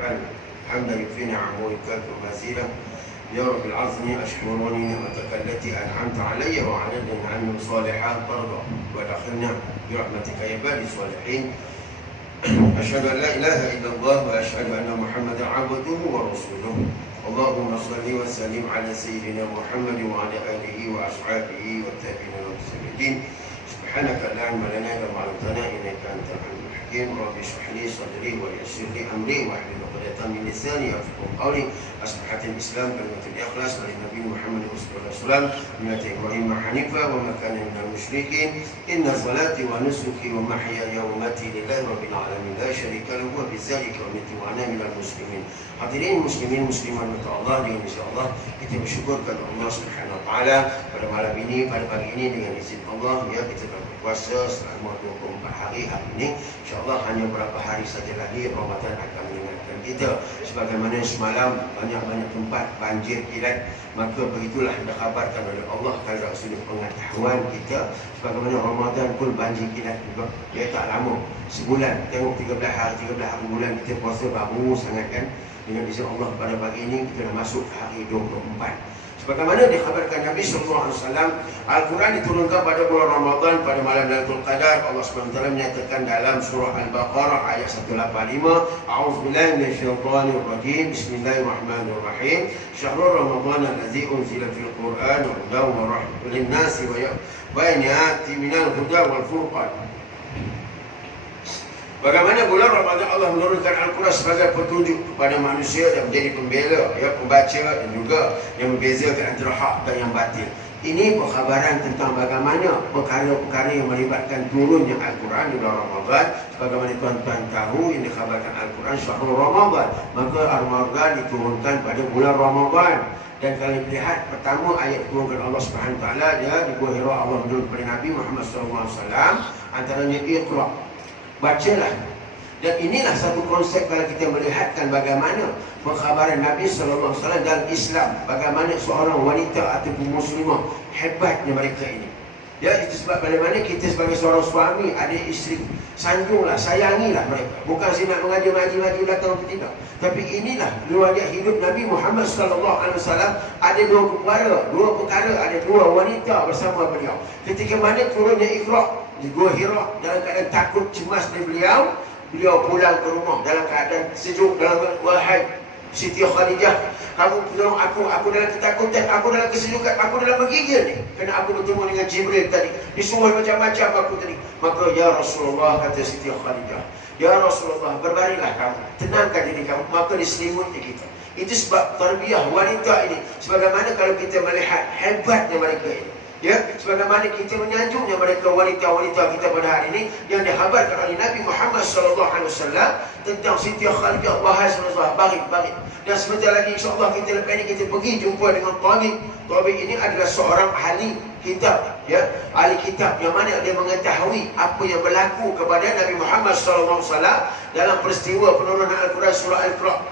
الحمد في نعمه وكافر مزيدا يا رب العظم أشكرني نعمتك التي أنعمت علي وعلى نعم صالحات ترضى وادخلنا برحمتك يا عبادي الصالحين. أشهد أن لا إله إلا الله وأشهد أن محمدا عبده ورسوله. اللهم صل وسلم على سيدنا محمد وعلى آله وأصحابه والتابعين والمسلمين. سبحانك لا علم لنا إلا ما علمتنا إنك أنت العليم الحكيم. رب اشرح لي صدري ويسر لي أمري واحلل عقدة من لساني يفقهوا قولي. أصبحت الإسلام كلمة الإخلاص للنبي محمد صلى الله عليه وسلم ملة إبراهيم حنيفا وما كان من المشركين. إن صلاتي ونسكي ومحياي ومماتي لله رب العالمين لا شريك له وبذلك أمرت وأنا من المسلمين. Hadirin muslimin muslimat mata Allah, dengan insya-Allah kita bersyukur kepada Allah Subhanahu wa taala pada malam ini, pada pagi ini dengan izin Allah ya kita berpuasa selama 24 hari ini. Insya-Allah hanya beberapa hari saja lagi Ramadan akan mengingatkan kita. Sebagaimana semalam banyak-banyak tempat banjir kilat, maka begitulah dikhabarkan oleh Allah kalau sudut pengetahuan kita. Sebagaimana Ramadan pun banjir kilat juga. Dia tak lama, sebulan. Tengok 13 hari bulan kita puasa baru sangat kan. Dengan izin Allah pada pagi ini kita dah masuk hari 24. Sebagaimana dikhabarkan Nabi SAW, Al-Quran diturunkan pada bulan Ramadan pada malam Lailatul Qadar. Allah SWT menyatakan dalam surah Al-Baqarah ayat 185, A'udzubillahi minasyaitonirrajim. Bismillahirrahmanirrahim. Syahrul Ramadan allazi unzila fil Qur'an hudan wa rahmatan lin-nasi wa bayyinatin minal huda wal furqan. Bagaimana bulan Ramadan Allah menurunkan Al-Quran sebagai petunjuk kepada manusia dan menjadi pembela, ya, pembaca dan juga yang membezakan antara hak dan yang batil. Ini perkhabaran tentang bagaimana perkara-perkara yang melibatkan turunnya Al-Quran di bulan Ramadan. Sebagaimana tuan-tuan tahu yang dikhabarkan Al-Quran Syahrul Ramadan, maka Al-Ramadan diturunkan pada bulan Ramadan. Dan kalau lihat pertama ayat turunkan Allah Subhanahu wa taala dia di Gua Hira, Allah menurunkan kepada Nabi Muhammad SAW antaranya Iqra, bacalah. Dan inilah satu konsep kalau kita melihatkan bagaimana pengkhabaran Nabi SAW dalam Islam, bagaimana seorang wanita ataupun muslimah hebatnya mereka ini. Ya, itu sebab bagaimana kita sebagai seorang suami, ada isteri, sanjunglah, sayangilah mereka. Bukan saya nak mengaji maju datang atau tidak. Tapi inilah riwayat hidup Nabi Muhammad SAW. Ada dua perkara, ada dua wanita bersama beliau. Ketika mana turunnya Iqra di Gua Hira, dalam keadaan takut cemas dari beliau pulang ke rumah dalam keadaan sejuk, dalam wahai Siti Khadijah, kamu tolong aku dalam ketakutan, aku dalam kesejukan, aku dalam menggigil ni, kerana aku bertemu dengan Jibril tadi, disuruh macam-macam aku tadi. Maka ya Rasulullah, kata Siti Khadijah, ya Rasulullah, berbarilah kamu, tenangkan diri kamu. Maka diselimuti kita. Itu sebab tarbiyah wanita ini. Sebagaimana kalau kita melihat hebatnya mereka ini, ya, sebagaimana kita menyanjungnya mereka wanita-wanita kita pada hari ini yang dikhabarkan oleh Nabi Muhammad SAW tentang Siti Khadijah, wahai Rasulullah, barik. Dan sebentar lagi insya-Allah kita lepas ini kita pergi jumpa dengan Tabib. Tabib ini adalah seorang ahli kitab, ya, ahli kitab yang mana dia mengetahui apa yang berlaku kepada Nabi Muhammad SAW dalam peristiwa penurunan Al-Quran surah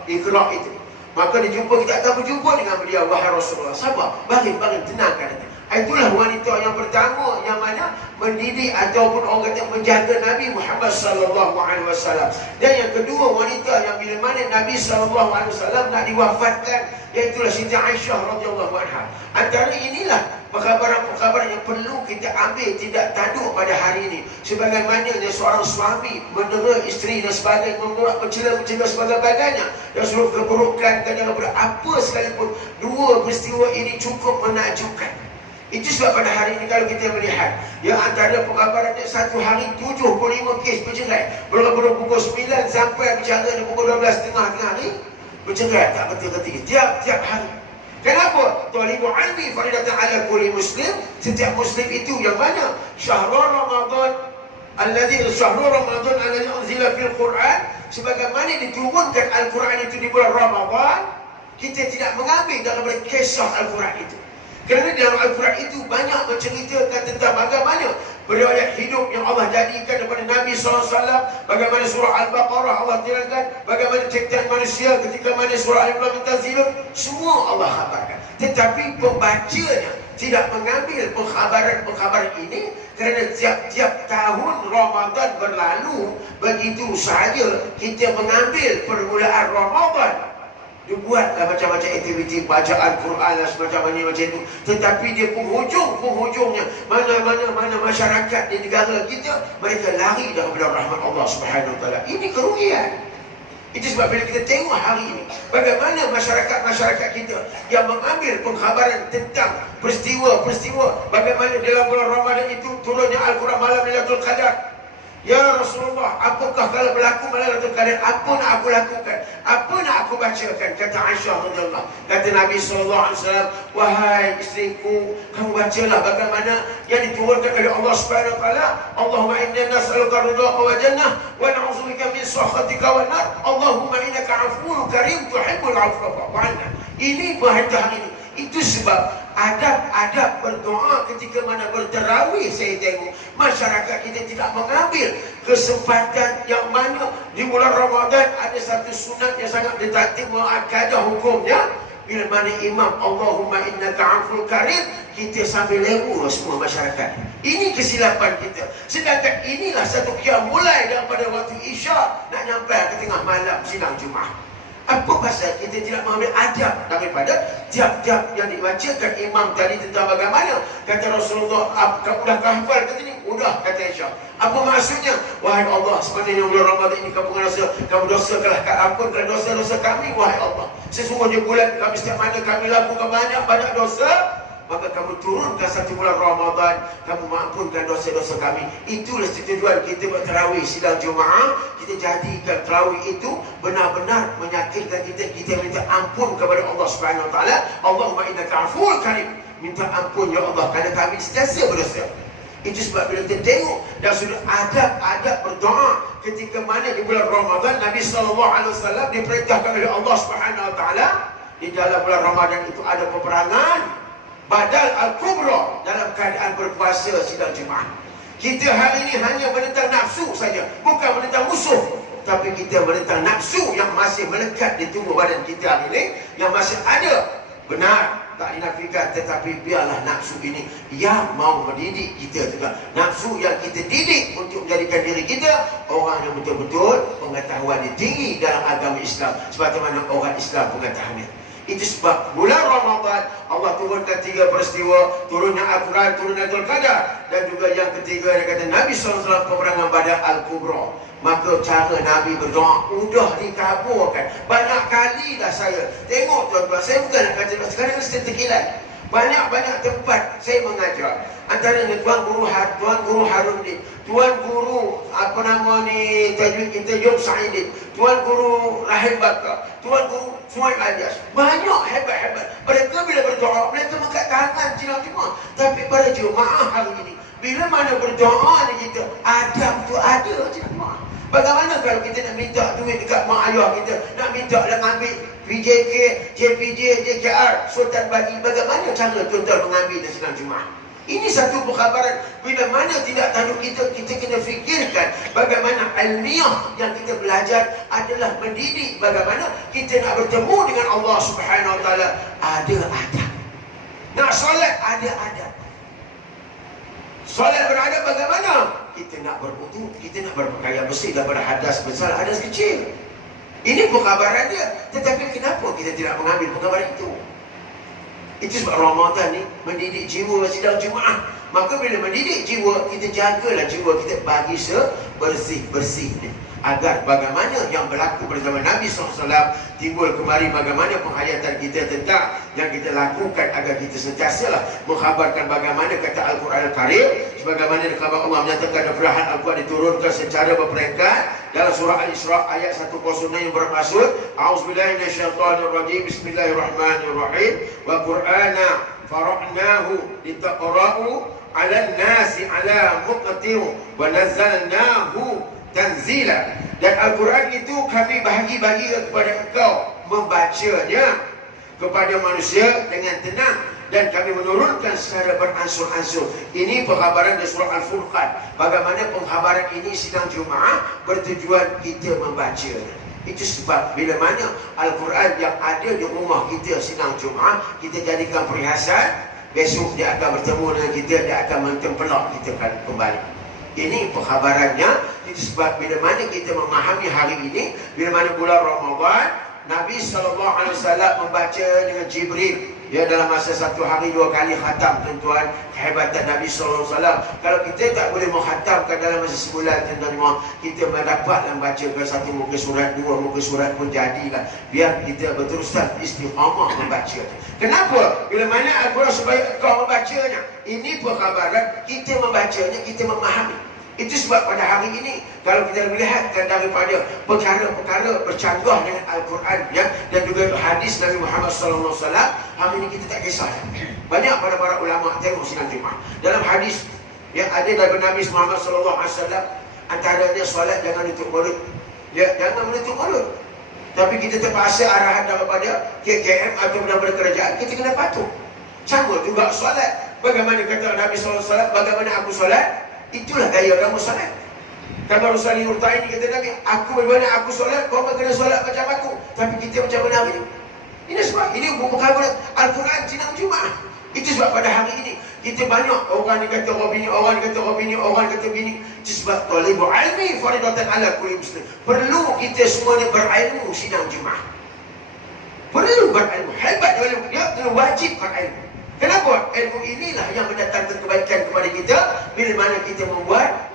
Iqra itu. Maka kita akan berjumpa dengan beliau, wahai Rasulullah, sabar, baring, tenangkan hati. Itulah wanita yang pertama yang mana mendidik ataupun orang kata menjaga Nabi Muhammad SAW. Dan yang kedua wanita yang bila mana Nabi SAW nak diwafatkan, iaitulah Siti Aisyah radhiyallahu anha. Antara inilah perkhabaran yang perlu kita ambil tindak tanduk pada hari ini. Sebagaimana seorang suami mendera isteri dan sebagainya, membuat mencela sebagainya, dan suruh keburukan dan apa sekalipun, dua peristiwa ini cukup menakjubkan. Itu sebab pada hari ini kalau kita melihat, ya, antara perkhabarannya satu hari 75 kes bercerai. Berapa pukul 9 sampai bicara di pukul 12 tengah hari bercerai tak betul-betul tiap hari. Kenapa? Talibul ilmi faridatan ala kulli muslim. Setiap muslim itu yang mana syahrul Ramadan alladzi unzila fil Quran, sebagaimana diturunkan Al-Quran itu di bulan Ramadan, kita tidak mengambil daripada kisah Al-Quran itu. Kerana dalam Al-Quran itu banyak menceritakan tentang bagaimana riwayat hidup yang Allah jadikan daripada Nabi SAW. Bagaimana surah Al-Baqarah Allah terangkan, bagaimana ciptaan manusia ketika mana surah Al-Imran, semua Allah khabarkan. Tetapi pembacanya tidak mengambil pengkhabaran ini kerana tiap-tiap tahun Ramadan berlalu begitu sahaja kita mengambil permulaan Ramadan. Dibuatlah macam-macam aktiviti bacaan Quran dan semacam ini macam itu. Tetapi dia penghujungnya mana masyarakat di negara kita mereka lari daripada rahmat Allah Subhanahu Wa Taala. Ini kerugian. Itu sebab bila kita tengok hari ini bagaimana masyarakat kita yang mengambil pengkhabaran tentang peristiwa-peristiwa bagaimana dalam bulan Ramadan itu turunnya Al-Quran malam Lailatul Qadar. Ya Rasulullah, apakah kalau berlaku malam Lailatul Qadar, apa nak aku lakukan? Apa nak aku bacakan? Kata Aisyah radhiyallahu, kata Nabi SAW, wahai isteriku, kamu bacalah bagaimana yang diturunkan oleh Allah Subhanahu Wa Taala. Allahumma inna nas'aluka ridhaka wa jannah wa na'udzubika min sakhatika wa nar. Allahumma innaka 'afuwwun karim tuhibbul 'afwa fa'fu 'anna. Ini bahagia hari ini. Itu sebab adab-adab berdoa ketika mana berterawih, saya tengok masyarakat kita tidak mengambil kesempatan yang mana di bulan Ramadan ada satu sunat yang sangat ditaati muakkadah hukumnya. Bila mana imam Allahumma innaka 'afuwwun karim, kita sambil lewu semua masyarakat. Ini kesilapan kita. Sedangkan inilah satu qiyam mulai daripada waktu Isya nak sampai ke tengah malam sidang Jumaat. Apa pasal kita tidak mengambil adab daripada tiap-tiap yang dibacakan imam tadi tentang bagaimana? Kata Rasulullah, kamu dah hafal kata ni? Udah, kata Aisyah. Apa maksudnya? Wahai Allah, sebenarnya bulan Ramadan ini kamu dosakanlah ampunkan dosa-dosa kami, wahai Allah. Sesungguhnya bulan kami setiap mana kami lakukan banyak dosa, maka kamu turunkan satu bulan Ramadan, kamu mengampunkan dosa-dosa kami. Itulah tujuan kita berterawih sidang Jumaat. Kita jadikan terawih itu benar-benar menyakitkan kita. Kita minta ampun kepada Allah Subhanahu Wa Taala. Allahumma innaka 'afuwwun karim. Minta ampun ya Allah kerana kami sentiasa berdosa. Itu sebab bila kita tengok dan sudah adab berdoa ketika mana di bulan Ramadan, Nabi SAW diperintahkan oleh Allah Subhanahu Wa Taala. Di dalam bulan Ramadan itu ada peperangan Badal Al-Kubra dalam keadaan berpuasa sidang Jumaat. Kita hari ini hanya menentang nafsu saja, bukan menentang musuh. Tapi kita menentang nafsu yang masih melekat di tubuh badan kita hari ini, yang masih ada. Benar, tak dinafikan, tetapi biarlah nafsu ini yang mau mendidik kita juga. Nafsu yang kita didik untuk menjadikan diri kita orang yang betul-betul pengetahuan tinggi dalam agama Islam, sebagaimana orang Islam pengetahuannya. Itu sebab bulan Ramadan Allah turunkan 3 peristiwa, turunnya Al-Quran, turunnya Lailatul Qadar, dan juga yang ketiga dia kata Nabi SAW peperangan Badar Al-Kubra. Maka cara Nabi berdoa mudah dikaburkan. Banyak kali dah saya tengok tuan-tuan, saya bukan nak kata sekarang saya terkilat. Banyak-banyak tempat saya mengajar. Antaranya Tuan Guru Haruddin, Tuan Guru Tajwid Intajum Sa'idin, Tuan Guru Rahim Bakar, Tuan Guru Suhaib Alias. Banyak hebat-hebat. Mereka bila berdoa, mereka mengangkat tangan sidang Jumaat. Tapi pada Jumaat hari ini, bila mana berdoa ni kita, adab tu ada sidang Jumaat. Bagaimana kalau kita nak minta duit dekat mak ayah kita, nak minta nak ambil PJK, JPJ, JKR, Sultan bagi, bagaimana cara tuan-tuan mengambil di sidang Jumaat? Ini satu perkhabaran. Bila mana tidak tahu kita kena fikirkan bagaimana ilmiah yang kita belajar adalah mendidik bagaimana kita nak bertemu dengan Allah Subhanahu Wa Taala. Ada adab. Nak solat ada adab. Solat beradab bagaimana? Kita nak berwudu, kita nak berpakaian bersih daripada hadas besar, hadas kecil. Ini perkhabaran dia. Tetapi kenapa kita tidak mengambil perkhabaran itu? Itu sebab Ramadan ni mendidik jiwa sidang Jumaat. Maka bila mendidik jiwa, kita jagalah jiwa kita bagi bersih-bersih ni. Agar bagaimana yang berlaku bersama Nabi SAW timbul kembali bagaimana penghayatan kita tentang yang kita lakukan agar kita sentiasalah mengkhabarkan bagaimana kata Al-Quran Al-Karim. Sebagaimana dikhabar Allah menyatakan aflahan Al-Quran diturunkan secara berperingkat dalam surah Al-Isra ayat 106 yang bermaksud A'udzubillahi minasyaitonirrajim, Bismillahirrahmanirrahim, wa Qur'ana fara'nahu litaqra'u 'alan nasi 'ala muqtin wa nazzalnahu tanzila. Dan Al-Quran itu kami bagi kepada engkau membacanya kepada manusia dengan tenang, dan kami menurunkan secara beransur-ansur. Ini pengkhabaran dari surah Al-Furqan. Bagaimana pengkhabaran ini sidang Jumaat bertujuan kita membaca. Itu sebab bila mana Al-Quran yang ada di rumah kita sidang Jumaat kita jadikan perhiasan, Besok dia akan bertemu dengan kita, dia akan mentempelak kita kembali. Ini pengkhabarannya. Itu sebab bila mana kita memahami hari ini, bila mana bulan Ramadan, Nabi SAW membaca dengan Jibril, ya, dalam masa satu hari 2 kali khatam, tuan-tuan. Kehebatan Nabi SAW. Kalau kita tak boleh menghatamkan dalam masa sebulan, tuan-tuan, kita mendapatlah baca ke satu muka surat, 2 muka surat pun jadilah. Biar kita berterusan istiqamah membaca. Kenapa? Bila mana Al-Quran supaya kau membacanya. Ini perkhabaran, kita membacanya, kita memahami. Itu sebab pada hari ini, kalau kita melihatkan daripada perkara-perkara bercanggah dengan Al-Quran, ya, dan juga hadis Nabi Muhammad SAW, hari ini kita tak kisah. Banyak para ulama tengok sidang Jumaat. Dalam hadis yang ada daripada Nabi Muhammad SAW, antaranya solat jangan menutup mulut. Ya, jangan menutup mulut. Tapi kita terpaksa arahan daripada KKM atau daripada kerajaan, kita kena patuh. Sama juga solat. Bagaimana kata Nabi SAW, bagaimana aku solat? Itulah gaya kamu solat. Kalau Rasulullah Nurtai ini kata Nabi, aku bagaimana aku solat, kau kena solat macam aku. Tapi kita macam mana hari ini? Ini sebab ini bukan Al-Quran sidang Jumaat. Itu sebab pada hari ini kita banyak orang ni kata orang bini, orang ni kata orang bini, orang kata bini. Itu sebab talibul ilmi faridatan ala kulli muslim. Perlu kita semua ni berilmu sidang Jumaat. Perlu berilmu. Hebat dia kena wajib berilmu. Kenapa? Ilmu inilah yang mendatangkan kebaikan kepada kita bila mana kita membuat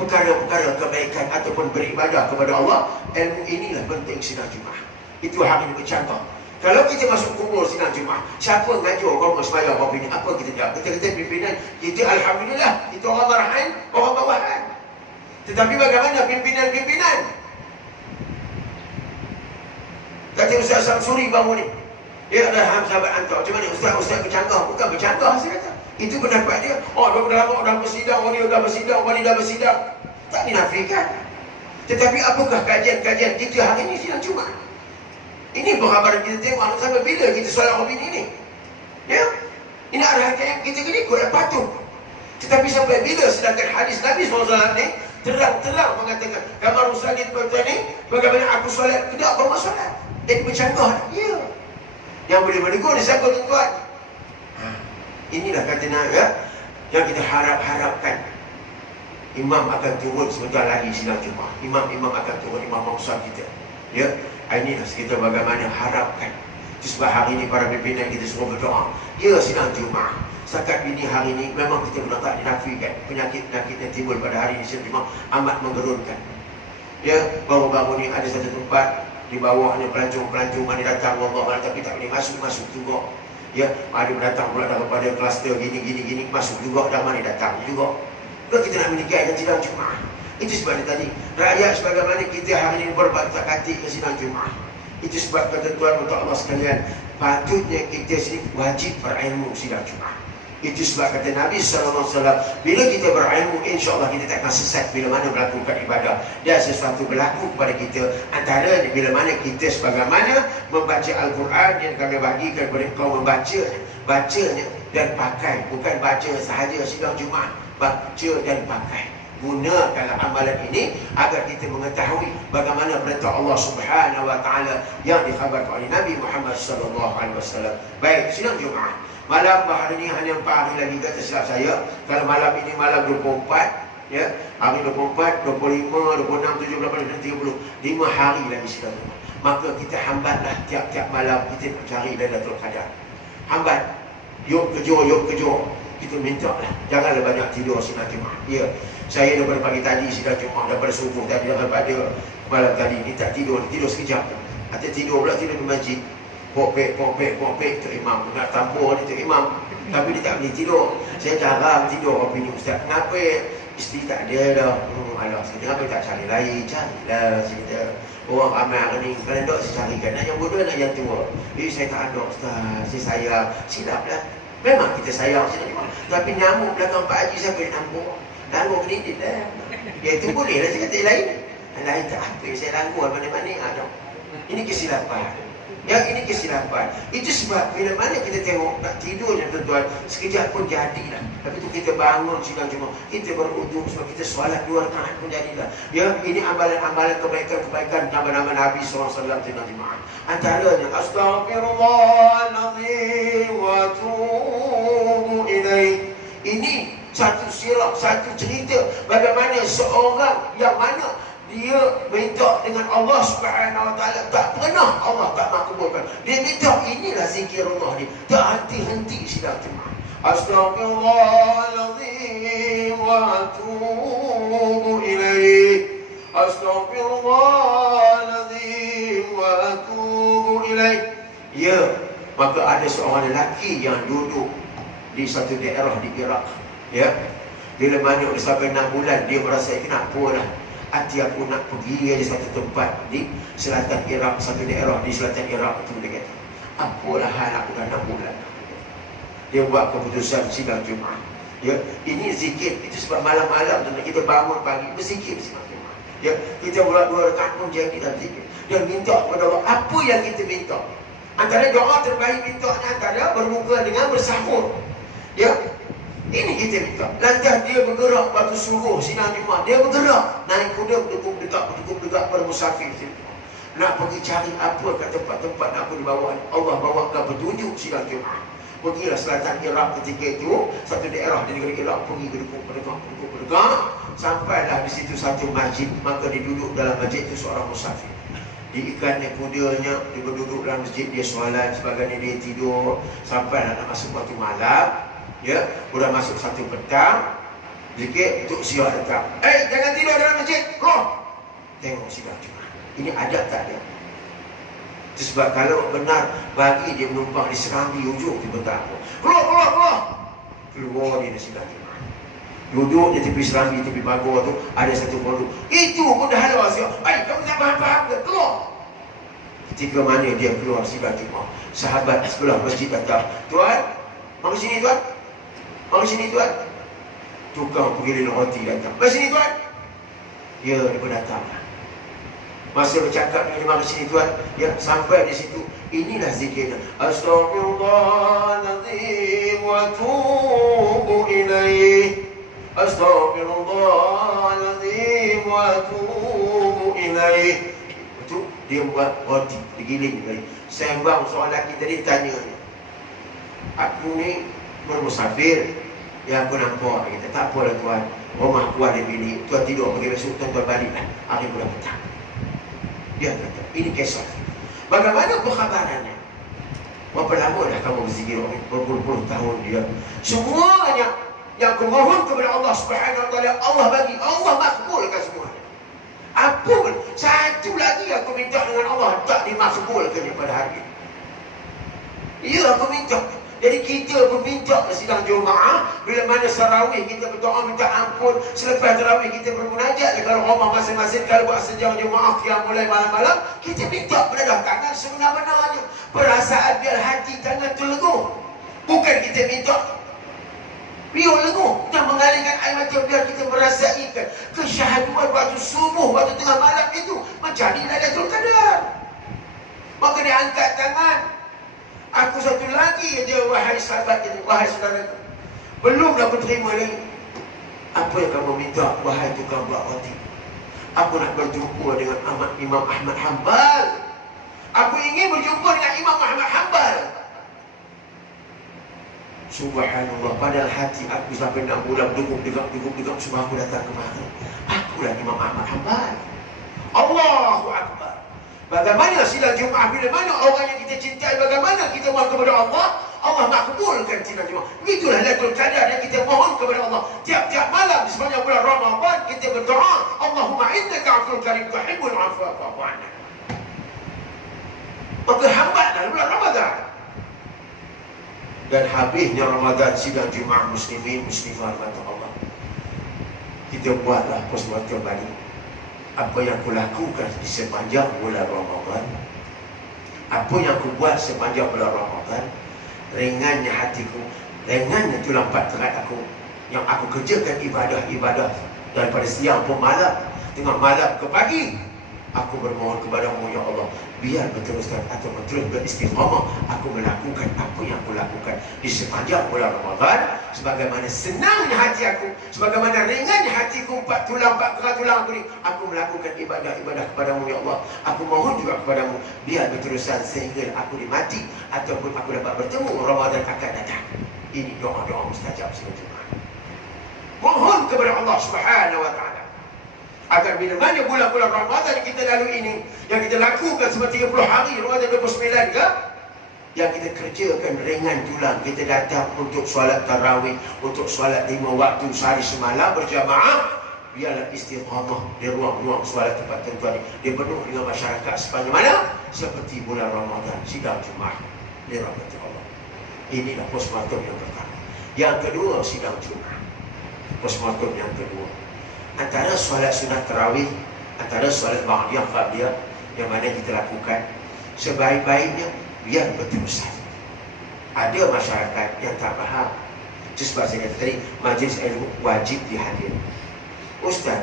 perkara-perkara kebaikan ataupun beribadah kepada Allah. Ilmu inilah penting sidang Jumaat. Itu hari ini bercontoh. Kalau kita masuk kubur sidang Jumaat, siapa ngajar orang sembahyang orang bini? Apa kita jawab? Kita kata pimpinan, kita alhamdulillah, kita orang marahan, orang bawahan. Tetapi bagaimana pimpinan-pimpinan? Kata Ustaz Samsuri bangun ni, dia ada sahabat hantar. Macam mana Ustaz bercanggah? Bukan bercanggah, saya kata. Itu pendapat dia. Oh, dah lama dah bersidang, orang ni dah bersidang, orang ni dah bersidang. Tak dinafikan. Tetapi apakah kajian-kajian kita hari ini sidang Jumaat? Ini pengkhabaran kita tengok sampai bila kita solat orang bini ni. Ya? Ini arahan yang kita kena ikut dan patuh. Tetapi sampai bila sedangkan hadis Nabi SAW ni terang-terang mengatakan, kamar Rasulullah tuan-tuan ni, bagaimana aku solat? Tidak, kau mau solat. Jadi bercanggah. Ya. Yang boleh menegur ni siapa tuan-tuan? Inilah kata Nabi, ya, yang kita harapkan. Imam akan turun sebentar lagi sidang Jumaat. Imam akan turun, imam besar kita. Ya, inilah kita bagaimana harapkan. Itu sebab hari ini para pimpinan kita semua berdoa. Ya, sidang Jumaat. Setakat ini hari ini memang kita benar tak dinafikan. Penyakit-penyakit yang timbul pada hari ini sidang Jumaat amat menggerunkan. Ya, baru-baru ni ada satu tempat di bawahnya pelancong-pelancong mana datang Allah, tapi tak boleh masuk juga. Ya, ada datang pula daripada kluster gini masuk juga, dah mana datang juga. Kalau kita nak menikahkan sidang Jumaat. Itu sebab tadi rakyat sebagaimana kita hari ini berbakti ke sidang Jumaat. Itu sebab kata tuan untuk Allah sekalian, patutnya kita sini wajib berilmu sidang Jumaat. Itu sebab kata Nabi SAW, bila kita berilmu, insya-Allah kita tak akan sesat bila mana melakukan ibadah. Dan sesuatu berlaku kepada kita, antara bila mana kita sebagaimana membaca Al-Quran yang kami bagikan kepada kau bacanya dan pakai. Bukan baca sahaja sidang Jumaat, baca dan pakai. Gunakanlah amalan ini agar kita mengetahui bagaimana perintah Allah Subhanahu Wa Taala yang dikhabarkan oleh Nabi Muhammad SAW. Baik, sidang Jumaat. Malam hari ini hanya 4 hari lagi kata silap saya. Kalau malam ini malam 24, ya, hari 24, 25, 26, 27, 28, 30, 5 hari lagi sidang Jumaat. Maka kita hambatlah tiap-tiap malam kita mencari Lailatul Qadar. Hambat. Yuk kejur. Kita minta lah. Janganlah banyak tidur sidang Jumaat. Ya. Saya daripada pagi tadi sidang Jumaat, daripada subuh tadi, daripada malam tadi ni tak tidur sekejap. Atau tidur pula tidur di masjid. Popek tu imam. Nak tampur dia tu imam. Tapi dia tak boleh tidur. Saya jarang tidur opini ustaz. Kenapa isteri tak ada dah? Alah, saya kenapa tak cari lain? Carilah cerita. Orang ramai hari ni. Kalau tak saya carikan. Nak yang muda, nak yang tua. Saya tak ada ustaz. Saya sayang. Silaplah. Memang kita sayang sidang Jumaat. Tapi nyamuk belakang Pak Haji siapa yang nampuk? Langgur kredit dah. Ya itu boleh lah saya kata lain. Lain tak apa. Saya langgur mana-mana ada. Ini kesilapan. Yang ini kesilapan. Itu sebab bila mana kita tengok nak tidur je tuan-tuan, sekejap pun jadilah. Lepas tu kita bangun sidang Jumaat, kita berwuduk sebab kita solat 2 rakaat pun jadilah. Ya, ini amalan-amalan kebaikan-kebaikan nama-nama Nabi SAW sidang Jumaat. Antaranya astaghfirullahaladzim wa atubu ilaih. Ini satu sirah, satu cerita bagaimana seorang yang mana dia minta dengan Allah Subhanahu Wa Taala, tak pernah Allah tak makbulkan. Dia minta, inilah zikirullah dia, tak henti-henti sidang Jumaat. Astaghfirullahaladzim wa atubu ilaih. Astaghfirullahaladzim wa atubu ilaih. Ya, maka ada seorang lelaki yang duduk di satu daerah di Iraq. Ya, bila mana sampai 6 bulan dia merasa kenapa lah, hati aku nak pergi aja satu tempat di selatan Iraq, satu daerah di selatan Iraq itu. Dia kata, apalah hal aku dah 6 bulan. Dia buat keputusan sidang Jumaat. Ya, ini zikir. Itu sebab malam-malam kita bangun pagi berzikir sidang Jumaat. Ya, kita buat 2 rakaat pun jadi dalam zikir dan minta kepada Allah apa yang kita minta. Antara doa terbaik mintanya antara berbuka dengan bersahur. Ya, ini kita minta. Lantas dia bergerak waktu subuh sidang Jumaat. Dia bergerak naik kuda berdegup dekat pada musafir. Nak pergi cari apa kat tempat-tempat nak pergi bawa. Allah bawa ke petunjuk sidang Jumaat. Pergilah selatan Iraq ketika itu, satu daerah di negeri Iraq, pergi berdegup sampailah di situ satu masjid. Maka dia duduk dalam masjid itu seorang musafir. Diikatnya kudanya, dia berduduk dalam masjid, dia solat sebagainya, dia tidur. Sampailah nak masuk waktu malam. Ya, sudah masuk satu petang, zikir untuk siap datang. Jangan tidur dalam masjid, keluar. Tengok sidang Jumaat. Ini adat tak ada. Itu sebab kalau benar bagi dia menumpang di serambi ujung di petang, keluar dia di sidang Jumaat. Duduk di tepi serambi, tepi pagar tu ada satu pondok. Itu pun dah halau siap. Kamu tak faham-faham ke? Keluar. Ketika mana dia keluar sidang Jumaat, sahabat sebelah masjid datang. Tuan, mari sini tuan. Mari sini tuan. Tukang pengirim roti datang. Mari sini tuan. Ya, dia pun datang. Masa bercakap dengan mari sini tuan, ya, sampai di situ, inilah zikirnya. Astaghfirullahaladzim wa atubu ilaih. Astaghfirullahaladzim wa atubu ilaih. Itu dia buat roti, digiling tadi. Sembang seorang lelaki tadi tanya, aku ni bermusafir, yang aku nampak. Dia kata, tak apalah tuan, rumah aku ada bilik, tuan tidur pergi besok, tuan balik lah hari bulan petang. Dia kata, ini kisah. Bagaimana perkhabarannya? Berapa lama dah kamu berzikir? Berpuluh-puluh tahun dia. Semuanya yang aku mohon kepada Allah Subhanahu Wa Taala, Allah bagi, Allah makbulkan semuanya. Apa pun, satu lagi aku minta dengan Allah, tak dimakbulkan pada hari ini. Ya, aku minta. Jadi kita berminta sidang Jumaat, bila mana sarawih kita berdoa minta ampun, selepas tarawih kita bermunajat. Kalau rumah masing-masing, kalau buat sejam Jumaat yang mulai malam-malam, kita minta benar tangan sebenar-benarnya. Perasaan biar hati tangan tu leguh. Bukan kita minta biar leguh dan mengalirkan air mata, biar kita merasaikan kesyahduan waktu subuh, waktu tengah malam itu menjadi Lailatul Qadar. Maka dia angkat tangan. Aku satu lagi aja, wahai sahabat ini, wahai saudara, belum aku terima lagi. Apa yang kamu minta, wahai tukang buat roti? Aku nak berjumpa dengan Imam Ahmad Hanbal. Aku ingin berjumpa dengan Imam Ahmad Hanbal. Subhanallah, padahal hati aku sampai 6 bulan berdegup-degup sebab aku datang kemari. Akulah Imam Ahmad Hanbal. Allahu Akbar. Bagaimana sidang Jumaat, bila mana orang yang kita cintai, bagaimana kita mohon kepada Allah, Allah makbulkan sidang Jumaat. Itulah Lailatul Qadar yang kita mohon kepada Allah. Tiap-tiap malam di sepanjang bulan Ramadan kita berdoa, Allahumma innaka afuwwun karim tuhibbul afwa fa'fu 'anna. Maka hambatlah bulan Ramadan. Dan habisnya Ramadan, sidang Jumaat muslimin muslimat kata Allah, kita buatlah sesuatu balik. Apa yang aku lakukan di sepanjang bulan Ramadan, apa yang aku buat sepanjang bulan Ramadan, ringannya hatiku, ringannya tulang patrat aku, yang aku kerjakan ibadah-ibadah daripada siang ke malam, tengah malam ke pagi. Aku bermohon kepadamu ya Allah, biar berteruskan atau terus beristiqamah aku melakukan apa yang aku lakukan di sepanjang bulan Ramadan, sebagaimana senangnya hati aku, sebagaimana ringannya hatiku, 4 tulang 4 kerat tulang aku ni, aku melakukan ibadah-ibadah kepadamu ya Allah. Aku mohon juga kepadamu, biar berterusan sehingga aku dimati ataupun aku dapat bertemu Ramadan akan datang. Ini doa-doa mustajab siang Jumaat. Mohon kepada Allah Subhanahu wa taala agar bila mana bulan-bulan Ramadan kita lalui ini, yang kita lakukan seperti 30 hari Ramadan 29 ke, yang kita kerjakan ringan tulang, kita datang untuk solat tarawih, untuk solat 5 waktu sehari semalam berjamaah, biarlah istiqamah di ruang-ruang solat tempat tuan-tuan ini, dia penuh dengan masyarakat sepanjang mana? Seperti bulan Ramadan, sidang Jumaat di rahmat Allah. Inilah postmortem yang pertama. Yang kedua, sidang Jumaat. Postmortem yang kedua, antara solat sunat tarawih, antara solat ba'diyah qabliyah yang mana kita lakukan, sebaik-baiknya biar berterusan. Ada masyarakat yang tak faham. Itu sebab saya kata tadi, majlis ilmu wajib dihadiri. Ustaz,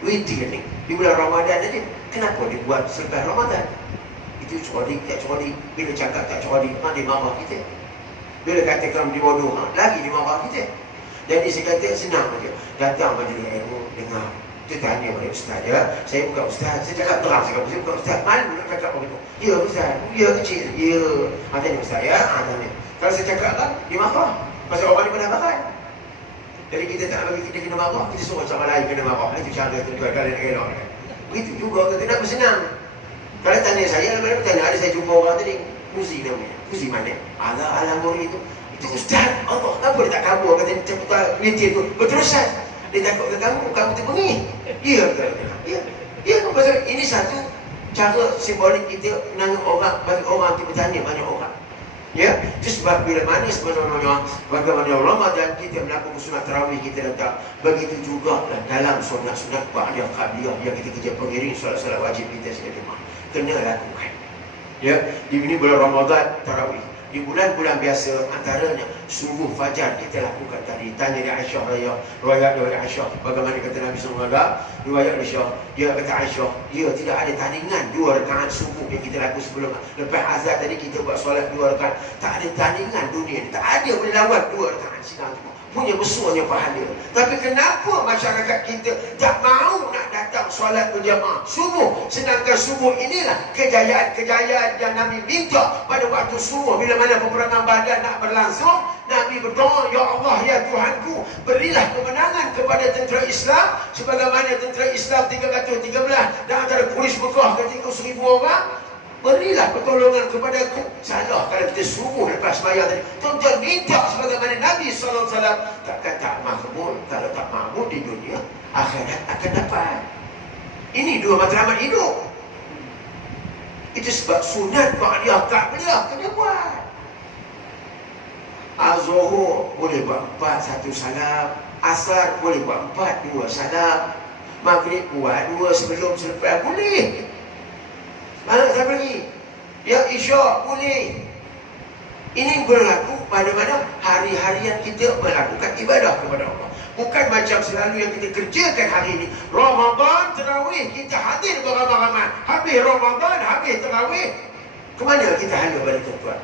witir ni di bulan Ramadan aja, kenapa dibuat selepas Ramadan? Itu curi, tak curi. Bila cakap tak curi, dia marah kita. Bila katakan di bodoh, lagi dia marah kita. Jadi saya kata senang saja, datang majlis ilmu, dengar. Itu tanya pada ustaz ya. Saya bukan ustaz, saya cakap terang, saya bukan ustaz. Malu nak cakap begitu. Ya ustaz, ya kecil, ya. Tanya ustaz ya, tanya. Kalau saya cakap kan, dia marah. Pasal orang ni pernah makan. Jadi kita tak bagi kita kena marah, kita suruh sama lain kena marah. Itu cara tuan-tuan kalau nak elok. Begitu juga kita nak bersenang. Kalau tanya saya, lepas tanya ada saya jumpa orang tadi, Muzi namanya. Muzi mana? Alah murid itu. Itu ustaz. Allah, kenapa dia tak kabur? Kata dia cepat witir tu berterusan. Dia takut ke kamu terbengih. Ya ke? Ya. Ya, pasal ini satu cara simbolik kita menangis orang, bagi orang untuk bertanya banyak orang. Ya, itu sebab bila mana sebenarnya bagaimana Ramadan kita melakukan sunat tarawih, kita datang. Begitu juga dalam sunat-sunat ba'diyah qabliyah yang kita kerja pengiring solat-solat wajib kita sebagai jemaah kena lakukan. Ya, di ini bulan Ramadan tarawih. Di bulan-bulan biasa antaranya subuh fajar kita lakukan tadi. Tanya dia Aisyah riwayat dari Aisyah, bagaimana kata Nabi sallallahu alaihi wasallam, riwayat Aisyah, dia kata Aisyah, dia tidak ada tandingan 2 rakaat subuh yang kita lakukan sebelum lepas azan tadi kita buat solat 2 rakaat. Tak ada tandingan dunia ni, tak ada boleh lawan 2 rakaat sidang Jumaat. Punya besarnya pahala. Tapi kenapa masyarakat kita tak mahu nak datang solat berjamaah subuh? Sedangkan subuh inilah kejayaan-kejayaan yang Nabi minta pada waktu subuh. Bila mana peperangan Badar nak berlangsung, Nabi berdoa, ya Allah, ya Tuhanku, berilah kemenangan kepada tentera Islam sebagaimana tentera Islam 313 dan antara Quraisy Mekah ketika 1000 orang. Berilah pertolongan kepadaku. Salah kalau kita subuh lepas sembahyang tadi. Tuan-tuan minta sebagaimana Nabi SAW. Takkan tak makbul. Kalau tak makbul di dunia, akhirat akan dapat. Ini 2 matlamat hidup. Itu sebab sunat ba'diyah qabliyah kena buat. Az-Zuhur boleh buat 4 1 salam. Asar boleh buat 4 2 salam. Maghrib buat 2 sebelum selepas boleh. Mana saya pergi? Ya Isyak boleh. Ini berlaku pada mana hari-harian kita melakukan ibadah kepada Allah. Bukan macam selalu yang kita kerjakan hari ini. Ramadan tarawih kita hadir beramai-ramai. Habis Ramadan, habis tarawih, ke mana kita hala balik tuan-tuan?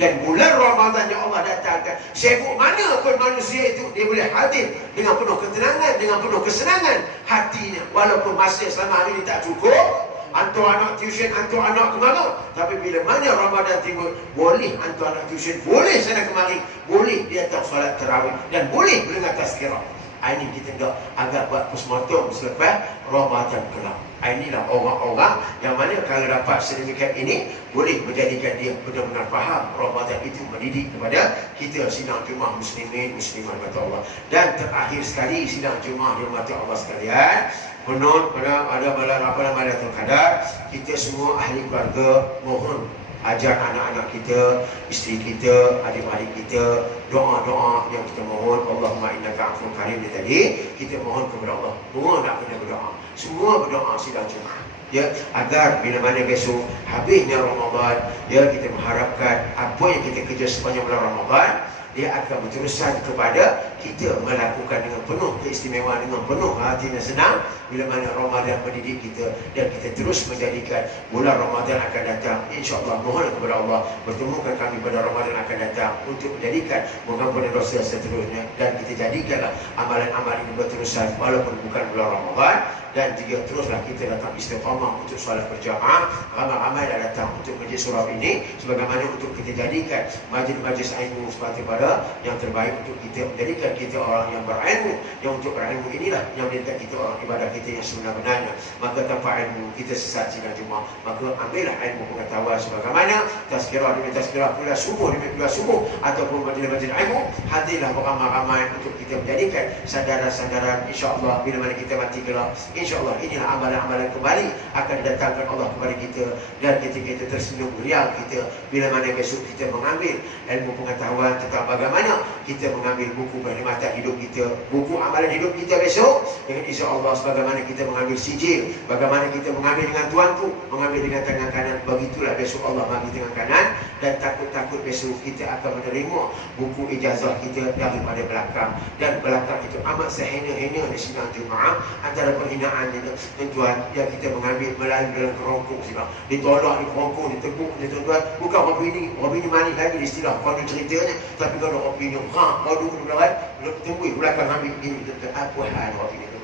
Dan bulan Ramadan yang Allah datangkan, sibuk mana pun manusia itu, dia boleh hadir dengan penuh ketenangan, dengan penuh kesenangan hatinya. Walaupun masa selama hari ini tak cukup, hantu anak tuition, hantu anak kemana. Tapi bila mana Ramadan timbul, boleh hantu anak tuition, boleh sana kemari, boleh dia datang solat tarawih, dan boleh dengar tazkirah. Ini kita nak agak buat postmortem selepas Ramadan kelam. Inilah orang-orang yang mana kalau dapat sedemikian ini, boleh menjadikan dia benar-benar faham Ramadan itu mendidik kepada kita sidang Jumaat muslimin, muslimat mata Allah. Dan terakhir sekali sidang Jumaat mata Allah sekalian, menurut pada ada malam Lailatul Qadar, kita semua ahli keluarga mohon ajar anak-anak kita, isteri kita, adik-adik kita, doa-doa yang kita mohon. Allahumma innaka afuwwun karim ni tadi, kita mohon kepada Allah. Semua nak kena berdoa. Semua berdoa sidang Jumaat. Ya, agar bila mana besok habisnya Ramadan, ya kita mengharapkan apa yang kita kerja sepanjang bulan Ramadan dia akan berterusan kepada kita melakukan dengan penuh keistimewaan, dengan penuh hati dan senang bila mana Ramadan mendidik kita, dan kita terus menjadikan bulan Ramadan akan datang. InsyaAllah mohon kepada Allah bertemukan kami pada Ramadan akan datang untuk menjadikan mengampuni dosa seterusnya, dan kita jadikanlah amalan-amalan ini berterusan walaupun bukan bulan Ramadan. Dan juga teruslah kita datang istiqamah untuk solat berjamaah. Ramai-ramai dah datang untuk majlis surau ini, sebagaimana untuk kita jadikan majlis-majlis ilmu seperti pada yang terbaik untuk kita, menjadikan kita orang yang berilmu, yang untuk berilmu inilah yang menjadikan kita orang ibadah kita yang sebenar-benarnya. Maka tanpa ilmu kita sesat sidang Jumaat. Maka ambillah ilmu pengetahuan sebagaimana tazkirah demi tazkirah, pula subuh demi pula subuh, ataupun majlis-majlis ilmu. Hadirlah beramai-ramai untuk kita menjadikan sandaran-sandaran, insya-Allah bila mana kita mati kelak, insya-Allah inilah amalan-amalan kembali akan didatangkan Allah kepada kita, dan kita tersenyum riang kita bila mana besok kita mengambil ilmu pengetahuan tentang bagaimana kita mengambil buku perkhidmatan hidup kita, buku amalan hidup kita besok, dengan insya-Allah sebagaimana kita mengambil sijil, bagaimana kita mengambil dengan tuanku, mengambil dengan tangan kanan, begitulah besok Allah bagi tangan kanan, dan takut-takut besok kita akan menerima buku ijazah kita daripada belakang, dan belakang itu amat sehina-hina di sidang Jumaat. Antara penghinaan itu tuan yang kita mengambil melalui dalam kerongkong sidang, ditolak di kerongkong, ditepuk tuan, bukan opini manis lagi istilah konon ceritanya, tapi kalau opini kalau dulu tunggu belakang ambil ini tuan, apa hal opini tuan?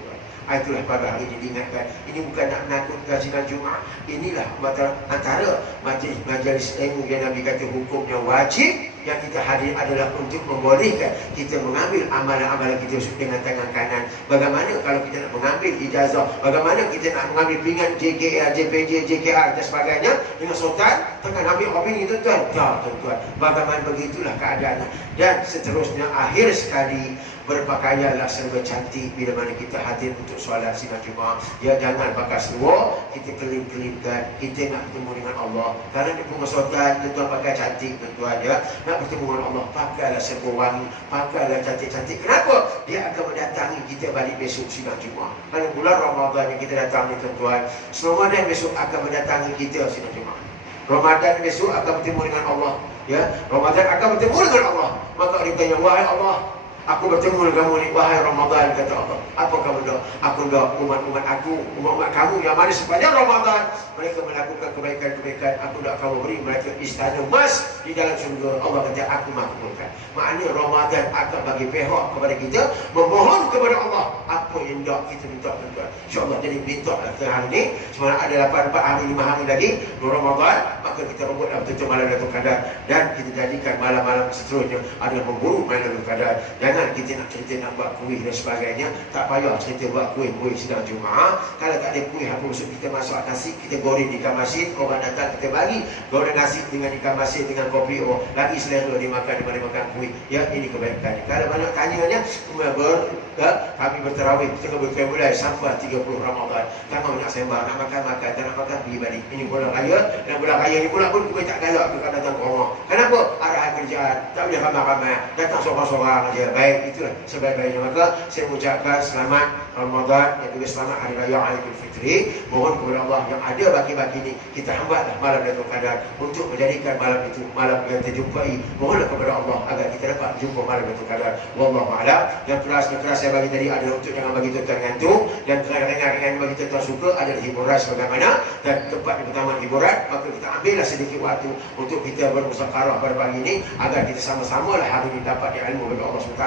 Itulah pada hari ini diingatkan, ini bukan nak menakutkan sidang Jumaat, inilah antara majlis ilmu yang Nabi kata hukumnya wajib, yang kita hadir adalah untuk membolehkan kita mengambil amalan-amalan kita dengan tangan kanan. Bagaimana kalau kita nak mengambil ijazah, bagaimana kita nak mengambil pingat JKR, JPJ, JKR dan sebagainya dengan sultan, tekan ambil opini tuan-tuan. Ya tuan-tuan, bagaimana begitulah keadaannya. Dan seterusnya, akhir sekali, berpakaianlah serba cantik bila mana kita hadir untuk solat sidang Jumaat. Ya, jangan pakai seluar, kita kelip-kelipkan, kita nak bertemu dengan Allah. Kalau di rumah sultan, tuan pakai cantik tuan-tuan, ya, nak bertemu dengan Allah, pakailah serba wangi, pakailah cantik-cantik. Kenapa? Dia akan mendatangi kita balik besok sidang Jumaat. Kalau bulan Ramadan yang kita datang ni tuan-tuan, Ramadan besok akan mendatangi kita sidang Jumaat. Ramadan besok akan bertemu dengan Allah, ya. Ramadan akan bertemu dengan Allah. Maka dia tanya, wahai Allah, aku bertemu dengan kamu ni, wahai Ramadan, kata Allah. Apa kamu dah? Aku dah umat-umat aku, umat-umat kamu yang mana sepanjang Ramadan mereka melakukan kebaikan-kebaikan, aku dah kamu beri mereka istana emas di dalam syurga. Allah kata aku makbulkan. Maknanya Ramadan akan bagi pihak kepada kita memohon kepada Allah apa yang dah kita minta tuan-tuan. InsyaAllah, jadi minta lah ke hari ni, sebenarnya ada 8 hari 5 hari lagi Ramadan, maka kita rebutlah betul-betul malam Lailatul Qadar, dan kita jadikan malam-malam seterusnya adalah memburu malam Lailatul Qadar. Jangan kita nak cerita nak buat kuih dan sebagainya, tak payah cerita buat kuih sidang Jumaat. Kalau tak ada kuih, apa maksud kita masak nasi, kita goreng di ikan masin, orang datang kita bagi goreng nasi dengan ikan masin dengan kopi, oh lagi selera dia makan daripada makan kuih. Ya, ini kebaikan. Kalau banyak tanyanya, kami berterawih tengah mulai sampai 30 Ramadan. Jangan banyak sembah, nak makan-makan, tak nak makan pergi balik. Ini bulan raya, dan bulan raya ni pula pun kita tak galak kita datang ke rumah. Kenapa? Arahan kerjaan, tak boleh ramai-ramai, datang seorang-seorang aja. Baik, itulah sebaik-baiknya. Maka saya mengucapkan selamat Ramadan dan juga selamat Hari Raya Aidilfitri. Mohon kepada Allah yang ada baki-baki ini, kita hambatlah malam Lailatul Qadar untuk menjadikan malam itu malam yang terjumpai. Mohonlah kepada Allah agar kita dapat jumpa malam Lailatul Qadar. Wallahu a'lam. Yang keras saya bagi tadi adalah untuk jangan bagi tuan-tuan ngantuk, dan ringan-ringan bagi tuan-tuan suka adalah hiburan sebagaimana, dan tempat di pertama hiburan, maka kita ambillah sedikit waktu untuk kita bermusakarah pada pagi ini agar kita sama-sama lah hari ini dapat ilmu dari Allah SWT.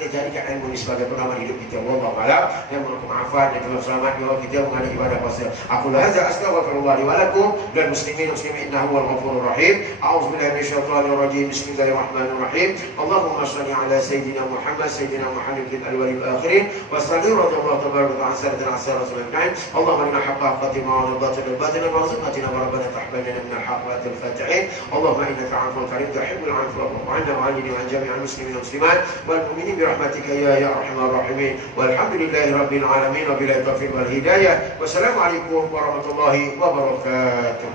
Kita jadikan ilmu ini sebagai pedoman hidup kita. Wallahu a'lam. Dan mohon maafan dan juga selamat jika kita menghadiri ibadah puasa. Aku lahza astaghfirullah li wa lakum dan muslimin muslimin innahu wal ghafurur rahim. A'udzubillahi minasyaitonir rajim. Bismillahirrahmanirrahim. Allahumma shalli ala sayyidina Muhammad sayyidina Muhammad fil awwalin wal akhirin wa sallallahu radhiyallahu tabaraka wa ta'ala an rasulillah. Allahumma inna haqqa qatima wa nadhata al batina wa rizqatina wa rabbana tahbalna min al haqq wa al fatihin. Allahumma innaka 'afuwun karim tuhibbul 'afwa fa'fu 'anna wa 'anni wa 'an jami'il muslimin wal muslimat wal mu'minin bi rahmatika ya arhamar rahimin. Walhamdulillahi rabbil alamin wa billahi taufiq wal hidayah. Wassalamualaikum warahmatullahi wabarakatuh.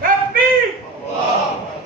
Takbir. Allah.